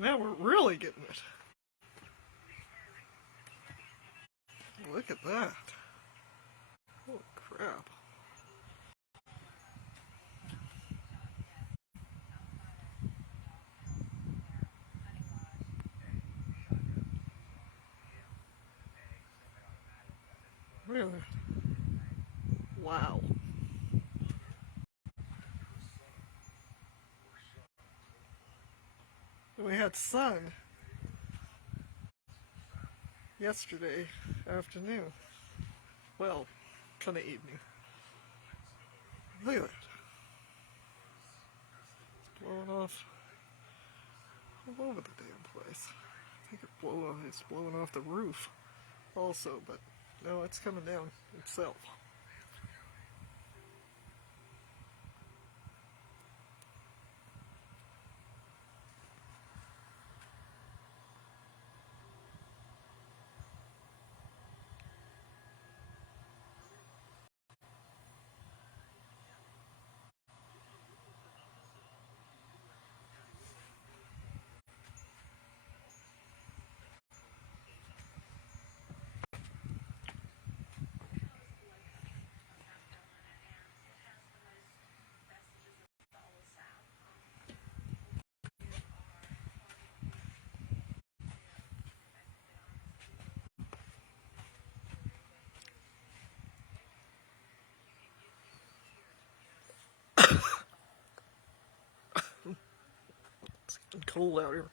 Now we're really getting it. Look at that. Holy crap. Really? Wow. We had sun yesterday afternoon. Well, kind of evening. Look at it. It's blowing off all over the damn place. I think it's blowing off the roof also, but no, it's coming down itself. It's getting cold out here.